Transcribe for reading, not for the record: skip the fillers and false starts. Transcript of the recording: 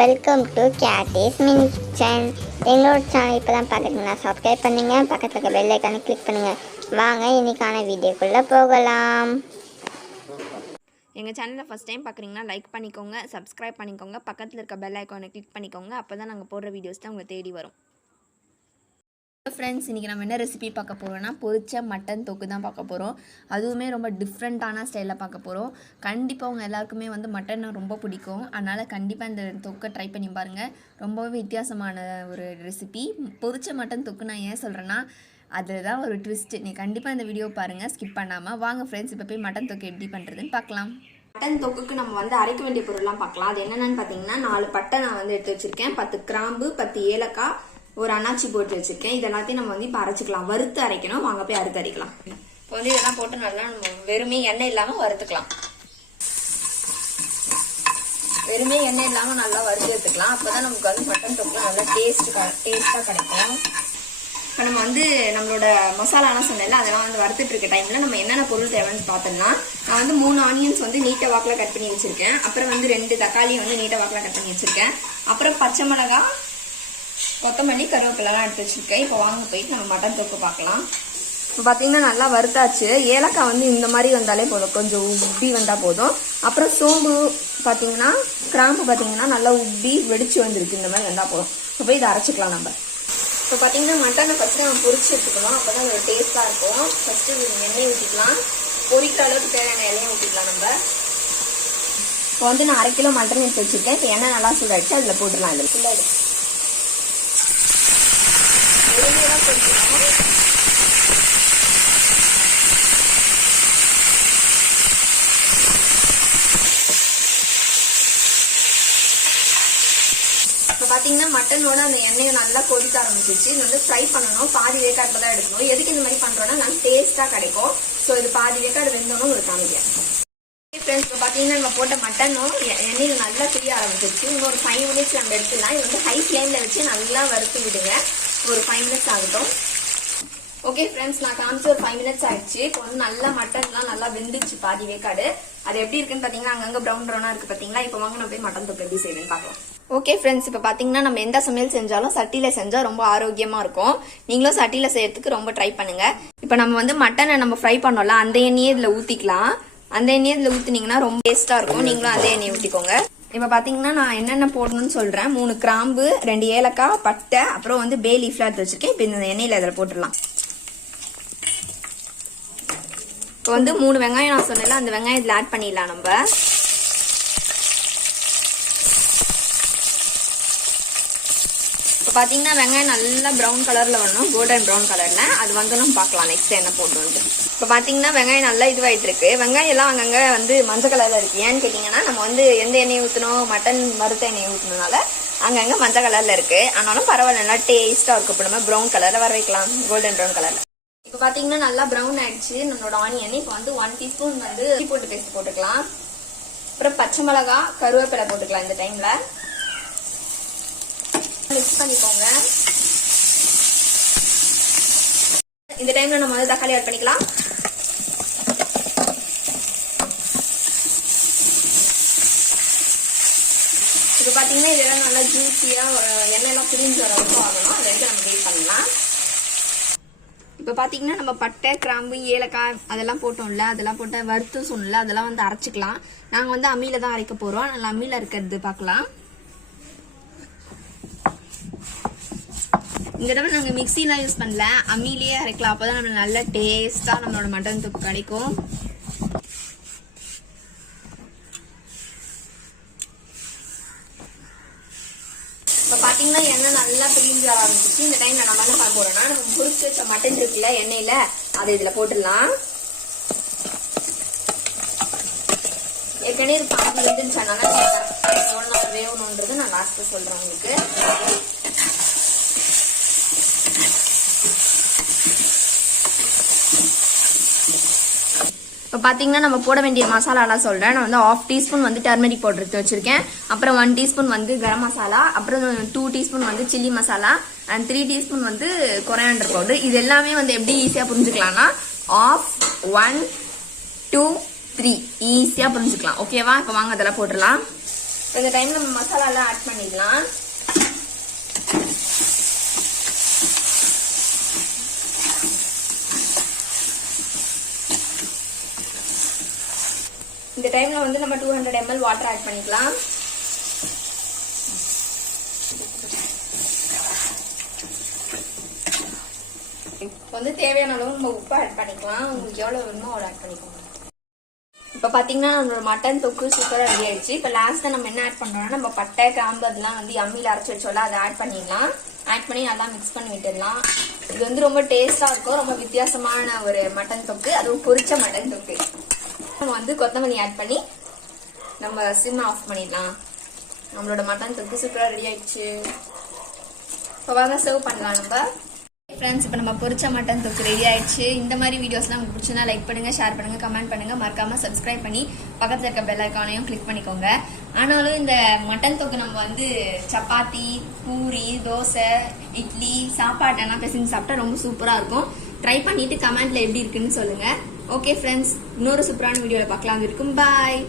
Welcome to கேட்டிஸ் mini kitchen. எங்களோட channel இப்போ தான் பார்க்குறீங்கன்னா சப்ஸ்கிரைப் பண்ணுங்கள், பக்கத்தில் இருக்க பெல் ஐக்கானை கிளிக் பண்ணுங்கள். வாங்க இன்னைக்கான வீடியோக்குள்ளே போகலாம். எங்கள் சேனலை ஃபஸ்ட் டைம் பார்க்குறீங்கன்னா லைக் பண்ணிக்கோங்க, சப்ஸ்கிரைப் பண்ணிக்கோங்க, பக்கத்தில் இருக்க பெல் ஐக்கானை கிளிக் பண்ணிக்கோங்க. அப்போ தான் நாங்கள் போடுற வீடியோஸ் தான் உங்களை தேடி வரும். ஃப்ரெண்ட்ஸ், இன்றைக்கி நம்ம என்ன ரெசிபி பார்க்க போகிறோம்னா பொரிச்ச மட்டன் தொக்கு தான் பார்க்க போகிறோம். அதுவுமே ரொம்ப டிஃப்ரெண்ட்டான ஸ்டைலில் பார்க்க போகிறோம். கண்டிப்பாக அவங்க எல்லாருக்குமே வந்து மட்டன் ரொம்ப பிடிக்கும். அதனால் கண்டிப்பாக இந்த தொக்கை ட்ரை பண்ணி பாருங்கள். ரொம்பவே வித்தியாசமான ஒரு ரெசிபி. பொரிச்ச மட்டன் தொக்கு நான் ஏன் சொல்கிறேன்னா அதுதான் ஒரு ட்விஸ்ட்டு. நீ கண்டிப்பாக இந்த வீடியோ பாருங்கள், ஸ்கிப் பண்ணாமல். வாங்க ஃப்ரெண்ட்ஸ், இப்போ போய் மட்டன் தொக்கு எப்படி பண்ணுறதுன்னு பார்க்கலாம். மட்டன் தொக்குக்கு நம்ம வந்து அரைக்க வேண்டிய பொருள்லாம் பார்க்கலாம். அது என்னென்னு பார்த்தீங்கன்னா 4 பட்டை நான் வந்து எடுத்து வச்சுருக்கேன், 10 கிராம்பு, 10 ஏலக்காய், ஒரு அன்னாச்சி போட்டு வச்சிருக்கேன். இது எல்லாத்தையும் நம்ம வந்து இப்போ அரைச்சிக்கலாம். வறுத்து அரைக்கணும். வாங்க போய் அறுத்து அரைக்கலாம். இப்போ வந்து இதெல்லாம் போட்டு நல்லா நம்ம வெறுமே எண்ணெய் இல்லாமல் வறுத்துக்கலாம். வெறுமே எண்ணெய் இல்லாமல் நல்லா வறுத்து எடுத்துக்கலாம். அப்போதான் நமக்கு வந்து மட்டன் தொக்கு நல்லா டேஸ்ட்டாக கிடைக்கும். இப்போ நம்ம வந்து நம்மளோட மசாலாலாம் சொன்னேன்ல, அதெல்லாம் வந்து வறுத்துட்டு இருக்க டைமில் நம்ம என்னென்ன பொருள் தேவைன்னு பார்த்தோம்னா, நான் வந்து 3 ஆனியன்ஸ் வந்து நீட்டை வாக்கில் கட் பண்ணி வச்சுருக்கேன். அப்புறம் வந்து 2 தக்காளியும் வந்து நீட்டை வாக்கில் கட் பண்ணி வச்சுருக்கேன். அப்புறம் பச்சை மிளகா, கொத்தமல்லி, கருவேப்பிலாம் எடுத்து வச்சுருக்கேன். இப்போ வாங்க போயிட்டு நம்ம மட்டன் தொக்கு பார்க்கலாம். இப்போ பார்த்தீங்கன்னா நல்லா வறுத்தாச்சு. ஏலக்காய் வந்து இந்த மாதிரி வந்தாலே போதும், கொஞ்சம் உப்பி வந்தால் போதும். அப்புறம் சோம்பு பார்த்தீங்கன்னா, கிராம்பு பார்த்தீங்கன்னா நல்லா உப்பி வெடிச்சு வந்துருக்கு. இந்த மாதிரி வந்தால் போதும். இப்போ போய் இதை அரைச்சிக்கலாம் நம்ம. இப்போ பார்த்தீங்கன்னா மட்டனை ஃபஸ்ட்டு நம்ம பொரிச்சு எடுத்துக்கணும். அப்போ தான் ஒரு டேஸ்ட்டாக இருக்கும். ஃபஸ்ட்டு எண்ணெய் ஊற்றிக்கலாம். பொரிக்கிற அளவுக்கு தேவையான எண்ணெயை ஊற்றிக்கலாம் நம்ம. இப்போ வந்து நான் 1/2 கிலோ மட்டன் எடுத்து வச்சுருக்கேன். இப்போ எண்ணெய் நல்லா சூடாகிடுச்சு, அதில் போட்டுடலாம். இதில் ஃபுல்லாக இப்போ பார்த்தீங்கன்னா மட்டனோட அந்த எண்ணெயை நல்லா கொதிக்க ஆரம்பிச்சிச்சு. இது வந்து ஃப்ரை பண்ணணும். பாதி வேக்காட்டில் தான் எடுக்கணும். எதுக்கு இந்த மாதிரி பண்ணுறோன்னா நல்லா டேஸ்ட்டாக கிடைக்கும். ஸோ இது பாதி வேக்காடு வெந்தோன்னு ஒரு காமிக்கிறேன். ஃப்ரெண்ட்ஸ், இப்போ பார்த்தீங்கன்னா நம்ம போட்ட மட்டனும் எண்ணெயில் நல்லா பிரிய ஆரம்பிச்சிருச்சு. இன்னொரு 5 மினிட்ஸ் நம்ம எடுத்துலாம். இது வந்து ஹை ஃப்ளேமில் வச்சு நல்லா வறுத்து விடுங்க. ஒரு 5 மினிட்ஸ் ஆகட்டும். ஓகே ஃப்ரெண்ட்ஸ், நான் காமிச்சு ஒரு 5 மினிட்ஸ் ஆயிடுச்சு. இப்போ வந்து நல்லா மட்டன்லாம் நல்லா வெந்துச்சு பாதி வேக்காடு. அது எப்படி இருக்குன்னு பார்த்தீங்கன்னா அங்கங்கே ப்ரௌனாக இருக்குது பார்த்தீங்களா. இப்போ வாங்க நம்ம போய் மட்டன் தொக்கு எப்படி செய்யுதுன்னு பார்க்கலாம். ஓகே ஃப்ரெண்ட்ஸ், இப்போ பார்த்தீங்கன்னா நம்ம எந்த சமையல் செஞ்சாலும் சட்டியில் செஞ்சால் ரொம்ப ஆரோக்கியமாக இருக்கும். நீங்களும் சட்டியில் செய்யறதுக்கு ரொம்ப ட்ரை பண்ணுங்கள். இப்போ நம்ம வந்து மட்டனை நம்ம ஃப்ரை பண்ணோம்ல, அந்த எண்ணெயே இதில் ஊற்றிக்கலாம். அந்த எண்ணெயை இதில் ஊற்றினீங்கன்னா ரொம்ப டேஸ்ட்டாக இருக்கும். நீங்களும் அதே எண்ணெயை ஊற்றிக்கோங்க. இப்போ பார்த்தீங்கன்னா நான் என்னென்ன போடணும்னு சொல்கிறேன். 3 கிராம்பு, 2 ஏலக்காய், பட்டை, அப்புறம் வந்து பே லீஃப்லாம் எடுத்து வச்சுருக்கேன். இப்போ இந்த எண்ணெயில் இதில் போட்டுடலாம். இப்போ வந்து 3 வெங்காயம் நான் சொன்னேன்ல, அந்த வெங்காயம் இதில் ஆட் பண்ணிடலாம் நம்ம. இப்போ பார்த்தீங்கன்னா வெங்காயம் நல்லா ப்ரௌன் கலரில் வரணும், கோல்டன் ப்ரௌன் கலரில். அது வந்து நம்ம பார்க்கலாம் நெக்ஸ்ட் என்ன போடணும்னு. இப்போ பார்த்தீங்கன்னா வெங்காயம் நல்லா இதுவாகிட்டு இருக்கு. வெங்காயம் எல்லாம் அங்கங்கே வந்து மஞ்சள் கலரில் இருக்குது. ஏன்னு கேட்டிங்கன்னா நம்ம வந்து எந்த எண்ணெயை ஊற்றணும், மட்டன் வறுத்த எண்ணெயை ஊற்றணுனால அங்கங்கே மஞ்சள் கலரில் இருக்குது. ஆனாலும் பரவாயில்ல, நல்லா டேஸ்ட்டாக இருக்கும். இப்போ நம்ம ப்ரௌன் கலரில் வர வைக்கலாம், கோல்டன் ப்ரௌன் கலரில். இப்போ பார்த்தீங்கன்னா நல்லா ப்ரௌன் ஆயிடுச்சு நம்மளோட ஆனியன். இப்போ வந்து 1 டீஸ்பூன் வந்து இஞ்சி பூண்டு பேஸ்ட் போட்டுக்கலாம். அப்புறம் பச்சை மிளகா, கருவேப்பிலை போட்டுக்கலாம். இந்த டைமில் மிக்ஸ் பண்ணிக்கோங்க. இந்த டைம்ல நம்ம வந்து தக்காளி ஆட் பண்ணிக்கலாம். இப்போ பார்த்தீங்கன்னா இதெல்லாம் நல்லா ஜூஸியாக எண்ணெயெல்லாம் பிரிஞ்சு வர வரைக்கும் ஆகணும். அதை வந்து நம்ம வெயிட் பண்ணலாம். இப்போ பார்த்தீங்கன்னா நம்ம பட்டை, கிராம்பு, ஏலக்காய் அதெல்லாம் போட்டோம்ல, அதெல்லாம் போட்டு வறுத்து சொன்னல, அதெல்லாம் வந்து அரைச்சிக்கலாம். நாங்கள் வந்து அம்மியில் தான் அரைக்க போகிறோம். நல்லா அம்மியில் இருக்கிறது பார்க்கலாம். இந்த தடவை நாங்கள் மிக்சிலாம் யூஸ் பண்ணல, அம்மியிலேயே அரைக்கலாம். அப்போ தான் நம்ம நல்ல டேஸ்ட்டாக நம்மளோட மட்டன் தொக்கு கிடைக்கும். இப்போ பார்த்தீங்கன்னா எண்ணெய் நல்லா பிரிஞ்சு ஆரம்பிச்சிச்சு. இந்த டைமில் நம்ம என்ன பார்க்க போகிறோம்னா, நம்ம பொரிச்சு வச்ச மட்டன் இருக்குல்ல எண்ணெயில், அதை இதில் போட்டுடலாம். ஏற்கனவே இது பாம்பு இருந்துச்சு, அதனால எவ்வளோ வேகணுன்றது நான் லாஸ்ட்டில் சொல்கிறேன் உங்களுக்கு. இப்போ பார்த்தீங்கன்னா நம்ம போட வேண்டிய மசாலாலாம் சொல்கிறேன். நான் வந்து 1/2 டீஸ்பூன் வந்து டர்மரிக் பவுடர் எடுத்து வச்சுருக்கேன். அப்புறம் 1 டீஸ்பூன் வந்து கரம் மசாலா, அப்புறம் 2 டீஸ்பூன் வந்து சில்லி மசாலா, அண்ட் 3 டீஸ்பூன் வந்து கொரியாண்டர் பவுடர். இது எல்லாமே வந்து எப்படி ஈஸியாக புரிஞ்சுக்கலாம்னா 1/2, 1, 2, 3 ஈஸியாக புரிஞ்சுக்கலாம். ஓகேவா? இப்போ வாங்க அதெல்லாம் போட்டுடலாம். இந்த டைம்ல நம்ம மசாலா எல்லாம் ஆட் பண்ணிடலாம். இந்த டைம்ல வந்து நம்ம 200 ml வாட்டர் ஆட் பண்ணிக்கலாம். வந்து தேவையான அளவு நம்ம உப்பு ஆட் பண்ணிக்கலாம். உங்களுக்கு எவ்வளவு வேணுமோ அவ்வளவு ஆட் பண்ணிக்கோங்க. இப்ப பாத்தீங்கன்னா நம்மளோட மட்டன் தொக்கு சூப்பரா ரெடி ஆயிடுச்சு. இப்ப லாஸ்டா நம்ம என்ன ஆட் பண்றோம்னா நம்ம பட்டை கிராம்பு அதெல்லாம் வந்து அம்மியில அரைச்சு வச்சோம்ல அதை ஆட் பண்ணிடலாம். ஆட் பண்ணி நல்லா மிக்ஸ் பண்ணி விட்டுடலாம். இது வந்து ரொம்ப டேஸ்டா இருக்கும். ரொம்ப வித்தியாசமான ஒரு மட்டன் தொக்கு, அதுவும் பொரிச்ச மட்டன் தொக்கு. நம்ம வந்து கொத்தமல்லி ஆட் பண்ணி நம்ம சிம் ஆஃப் பண்ணிடலாம். நம்மளோட மட்டன் தொக்கு சூப்பரா ரெடி ஆயிடுச்சு. இப்போ வாங்க சர்வ் பண்ணலாம் நம்ம. ஃப்ரெண்ட்ஸ், இப்போ நம்ம பொரிச்ச மட்டன் தொக்கு ரெடி ஆயிடுச்சு. இந்த மாதிரி வீடியோஸ்லாம் உங்களுக்கு பிடிச்சிருந்தா லைக் பண்ணுங்க, ஷேர் பண்ணுங்க, கமெண்ட் பண்ணுங்க. மறக்காம சப்ஸ்கிரைப் பண்ணி பக்கத்துல இருக்க பெல் ஐக்கானையும் கிளிக் பண்ணிக்கோங்க. ஆனாலும் இந்த மட்டன் தொக்கு நம்ம வந்து சப்பாத்தி, பூரி, தோசை, இட்லி, சாப்பாட்டெல்லாம் பேசிட்டு சாப்பிட்டா ரொம்ப சூப்பரா இருக்கும். ட்ரை பண்ணிட்டு கமெண்ட்ல எப்படி இருக்குன்னு சொல்லுங்க. ஓகே ஃப்ரெண்ட்ஸ், இன்னொரு சூப்பரான வீடியோல பார்க்கலாம். இருக்கும் பாய்.